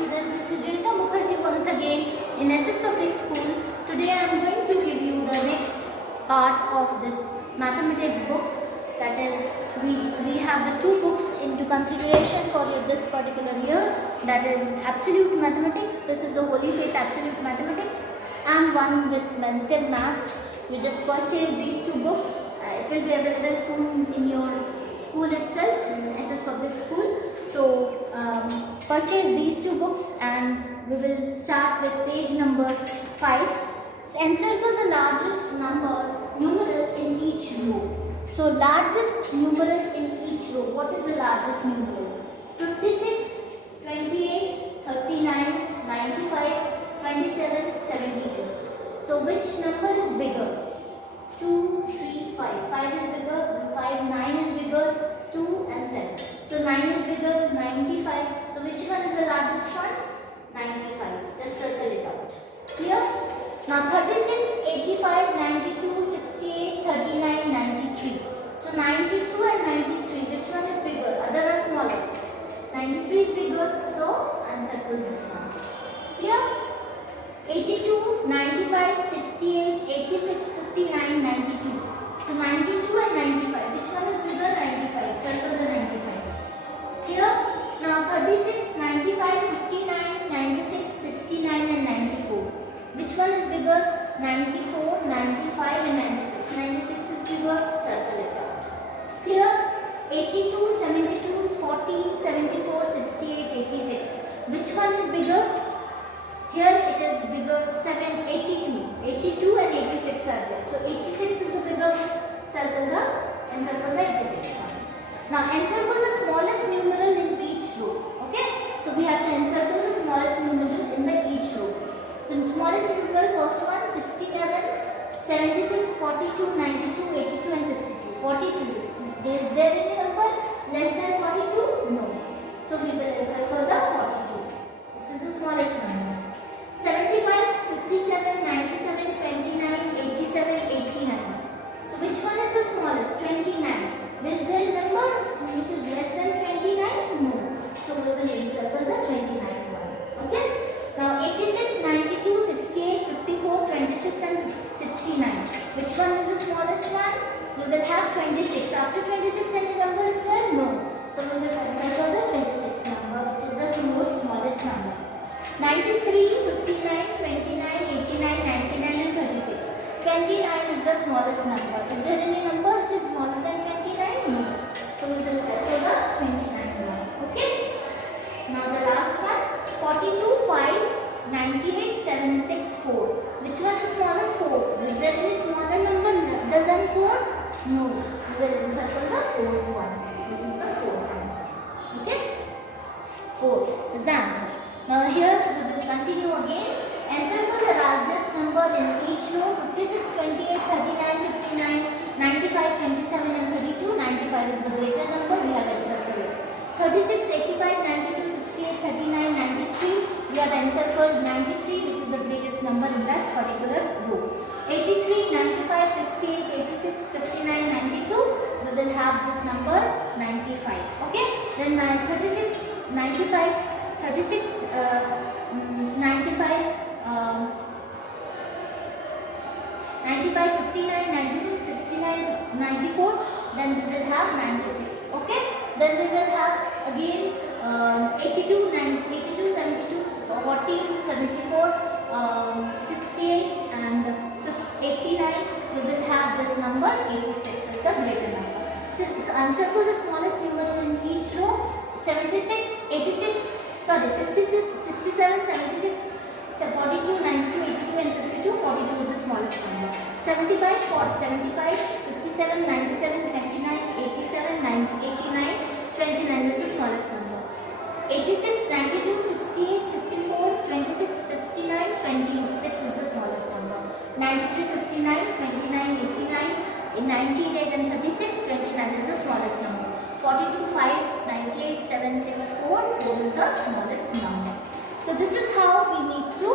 students, this is Junita Mukherjee once again in SS Public School. Today I am going to give you the next part of this mathematics books. That is, we have the two books into consideration for this particular year. That is Absolute Mathematics. This is the Holy Faith Absolute Mathematics, and one with Mental Maths. You just purchase these two books. It will be available soon in your school itself, in SS Public School. So purchase these two books and we will start with page number 5. Encircle the largest numeral in each row. So largest numeral in each row. What is the largest numeral? 56, 28, 39, 95, 27, 72. So which number is bigger? 2, 3, 5. 5 is bigger, 5, 9 is bigger, 2 and 7. So 9 is bigger, 95. So which one is the largest one? 95. Just circle it out. Clear? Now 36, 85, 92, 68, 39, 93. So 92 and 93. Which one is bigger? Other or smaller? 93 is bigger. So uncircle this one. Clear? 82, 95, 68, 86, 59, 92. So 92 and 95. Which one is bigger? 95. Circle the 95. Here, now 36, 95, 59, 96, 69 and 94. Which one is bigger? 94, 95 and 96. 96 is bigger. Circle it out. Clear? 82, 72, 14, 74, 68, 86. Which one is bigger? Here it is bigger, 82. 82 and 86 are there. So 86 is the bigger. Encircle the 86 one. Now encircle the smallest numeral in each row. Okay? So we have to encircle the smallest numeral in each row. So smallest numeral, first one, 67, 76, 42, 92, 82 and 62. 42. Is there any number less than 42? No. So we will encircle the 42. This is the smallest number. 75, 57, 97, 29, 87, 89. So which one is the smallest? 29. Is there a number which is less than 29? No. So we will encircle the 29 one. Okay? Now 86, 92, 68, 54, 26 and 69. Which one is the smallest one? We will have 26. After 26 any number is there? No. So we will encircle the 26 number, which is the most smallest number. 93, 59, 29, 89, 99 and 36. 29 is the smallest number. Is there any number which is smaller than 29? No. So we will circle the 29 one. Okay? Now the last one. 42, 5, 98, 7, 6, 4. Which one is smaller? 4. Is there any smaller number other than 4? No. We will encircle the 4th one. This is the 4th answer. Okay? 4 is the answer. Now here we will continue again. Encircle the largest number in each row. 56, 28, 39, 59, 95, 27 and 32. 95 is the greater number. We have encircled it. 36, 85, 92, 68, 39, 93. We have encircled 93, which is the greatest number in this particular row. 83, 95, 68, 86, 59, 92. We will have this number 95. Okay. Then 36, 95, 36, 95, 95, 59, 96, 69, 94. Then we will have 96. Okay. Then we will have again 82, 82, 72, 14, 74, 68 and 89. We will have this number 86 is the greater number. So encircle the smallest numeral in each row. 76, 86, sorry 66, 67, 76, 42, 92, 82 and 62. 42 is the smallest number. 75, 75, 57, 97, 29, 87, 90, 89, 29 is the smallest number. 86, 92, 68, 54, 26, 69, 26 is the smallest number. 93, 59, 29, 89, 98 and 36, 29 is the smallest number. 42, 5, 98, 7, 6, 4, 4 is the smallest number. So this is how we need to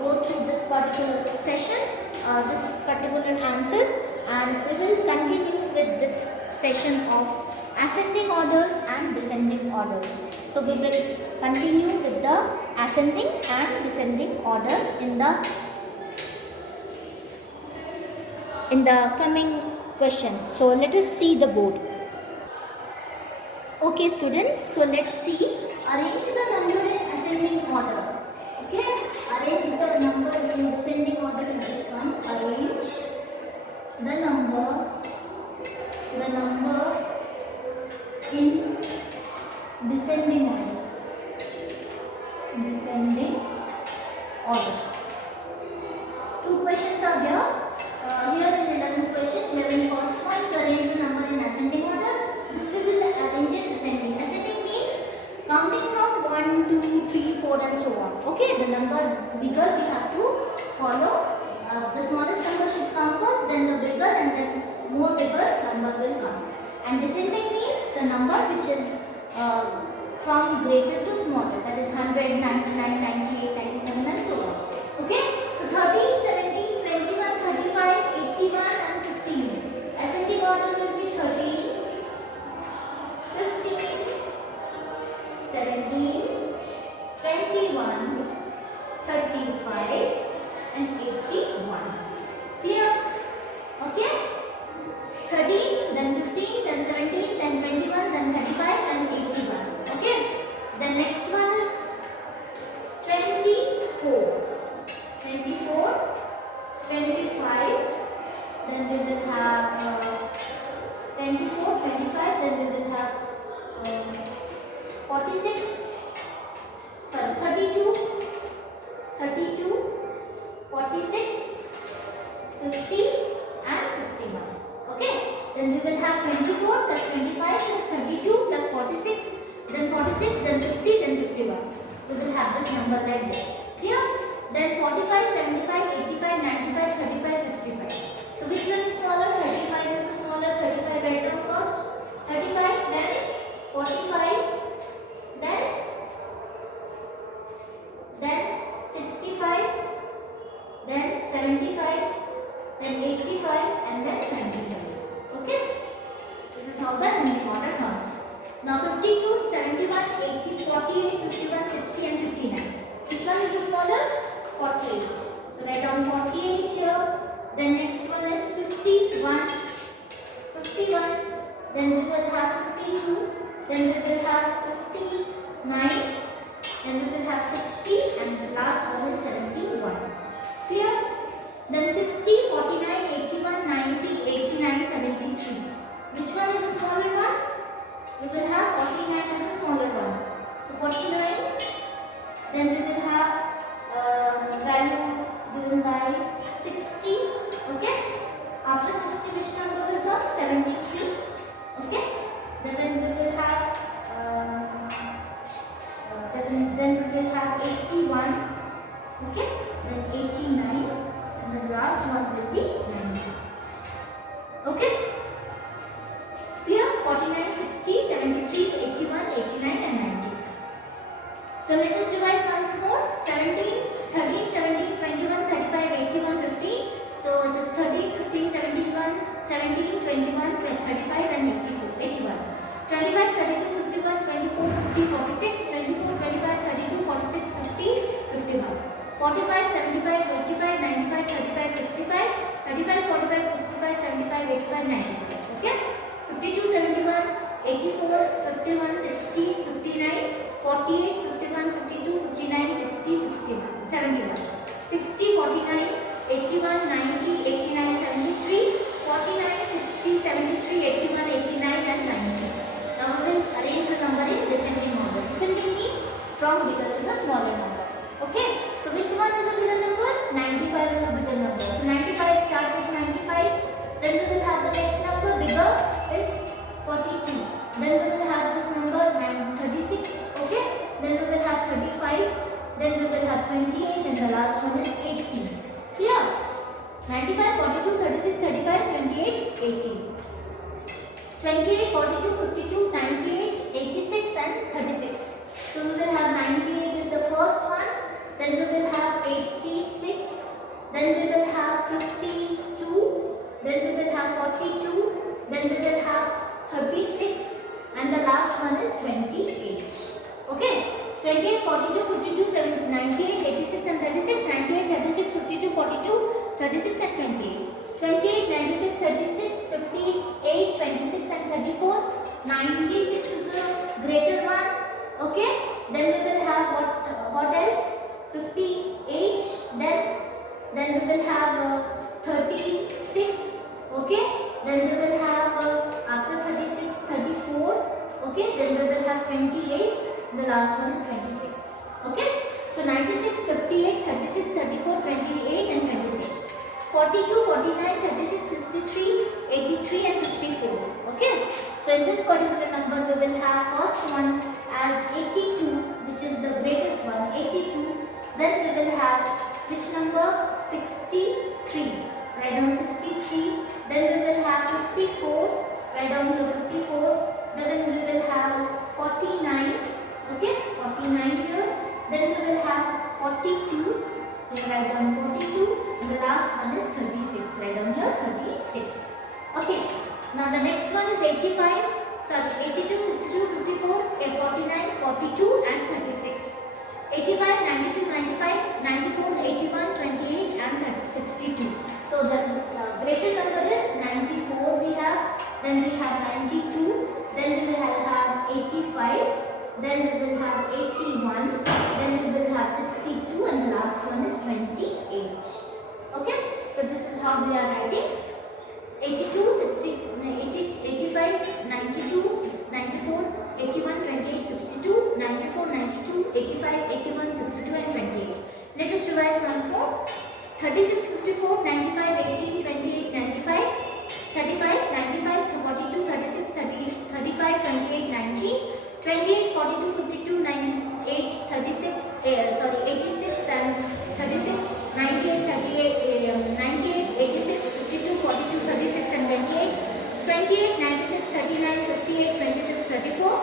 go through this particular session, this particular answers, and we will continue with this session of ascending orders and descending orders. So we will continue with the ascending and descending order in the coming question. So let us see the board. Okay students, so let's see. Arrange the number in ascending order. Okay, arrange the number in descending order is this one. Arrange the number in descending order. Descending order. Two questions are there. Here in 11th question, here in first one, to arrange the number in ascending order. This we will arrange in ascending. Ascending means counting from 1, 2, 3, 4 and so on. Okay, the number bigger we have to follow. The smallest number should come first, then the bigger, and then more bigger number will come. And descending means the number which is from greater to smaller, that is 100, 99, 98, 97 and so on. Okay, so 13, 17, 21, 35, 81 and 15. Ascending order will be 13, 15, 17, 21, 35 and 81. Clear? Okay? 13, then 15, then 17, then 21, then 35, then 81. Okay? The next one is 24. 24, 25, then we will have 24, 25, then we will have 46, sorry, 32, 32, 46, 50 and 51. Okay, then we will have 24 plus 25 plus 32 plus 46, then 46, then 50, then 51. We will have this number like this. Clear? Then 45, 75, 85, 95, 35, 65. So which one is smaller? 35 is the smaller. 35 write down first. 35, then 45, then 65, then 75, then 85 and then 95. Okay? This is how the ascending order comes. Now 52, 71, 80, 48, 51, 60 and 59. Which one is the smaller? 48. So write down 48 here. Then next one is 51. 51. Then we will have 52. Then we will have 59. Then we will have 60. And the last one is 71. Clear? Then 60, 49, 81, 90, 89, 73. Which one is the smaller one? We will have 49 as the smaller one. So 49. Then we will have value given by 60. Okay. After 60, which number will come? 73. Okay. Then we will have then we will have 81. Okay. Then 89, and the last one will be 90. Okay. Clear? 49, 60, 73, 81, 89 and 90. So let us revise once more. 17, 13, 17, 21, 35, 81, 15. So it is 13, 15, 17, 17, 21, 35 and 81. 25, 32, 51, 24, 50, 46, 24, 25, 32, 46, 50, 51. 45, 75, 85, 95, 35, 65, 35, 45, 65, 75, 85, 95. Okay? 52, 71, 84, 51, 60, 59, 48, 51, 52, 59, 60, 61, 71. 60, 49, 81, 90, 89, 73, 49, 60, 73, 81, 89 and 90. Now we will arrange the number in descending order. Descending means from bigger to the smaller number. Okay? So which one is a bigger number? 95 is a bigger number. So 95, start with 95. Then we will have the next number bigger is 42. Then we will have this number 36. Okay? Then we will have 35. Then we will have 28 and the last one is 18. Clear? 95, 42, 36, 35, 28, 18. 28, 42, 52, 98, 86 and 36. So we will have 98 is the first one. Then we will have 86. Then we will have 52. Then we will have 42. Then we will have 36. 28, 42, 52, 7, 98, 86 and 36, 98, 36, 52, 42, 36 and 28. 28, 96, 36, 58, 26 and 34. 96 is the greater one. Okay. Then we will have what else? 58. Then we will have 36. Okay. Then we will have after 36, 34. Okay. Then we will have 28. The last one is 26. Okay. So 96, 58, 36, 34, 28 and 26. 42, 49, 36, 63, 83 and 54. Okay. So in this particular number we will have first one as 82, which is the greatest one, 82. Then we will have which number? 63. Write down 63. Then we will have 54. Write down here 54. Then we will have 49. Okay, 49 here. Then we will have 42. We write down 42. And the last one is 36. Write down here 36. Okay. Now the next one is 85. Sorry, 82, 62, 54, 49, 42 and 36. 85, 92, 95, 94, 81, 28 and 62. So the greater number is 94 we have. Then we have 92. Then we will have 85. Then we will have 81. Then we will have 62 and the last one is 28. Okay. So this is how we are writing. 82, 60, 80, 85, 92, 94, 81, 28, 62, 94, 92, 85, 81, 62 and 28. Let us revise once more. 36, 54, 95, 18, 28, 95, 35, 95, 42, 36, 30, 35, 28, 19, 28, 42, 52, 98, 36, 86 and 36, 98, 38, 98, 86, 52, 42, 36 and 28, 28, 96, 39, 58, 26, 34,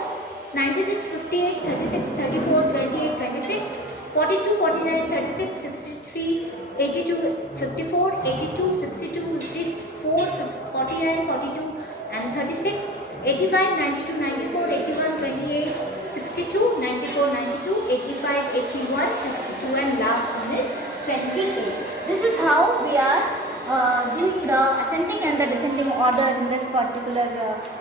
96, 58, 36, 34, 28, 26, 42, 49, 36, 63, 82, 54, 82, 62, 54, 49, 42 and 36, 85, 92, 94, 81, 28, 62, 94, 92, 85, 81, 62 and last one is 28. This is how we are doing the ascending and the descending order in this particular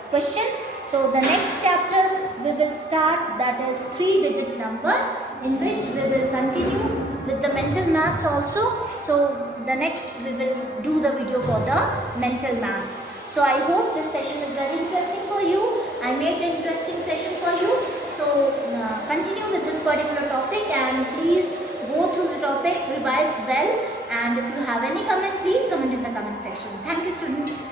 question. So the next chapter we will start, that is 3-digit number, in which we will continue with the mental maths also. So the next we will do the video for the mental maths. So I hope this session is very interesting for you. I made an interesting session for you. So continue with this particular topic and please go through the topic, revise well, and if you have any comment, please comment in the comment section. Thank you, students.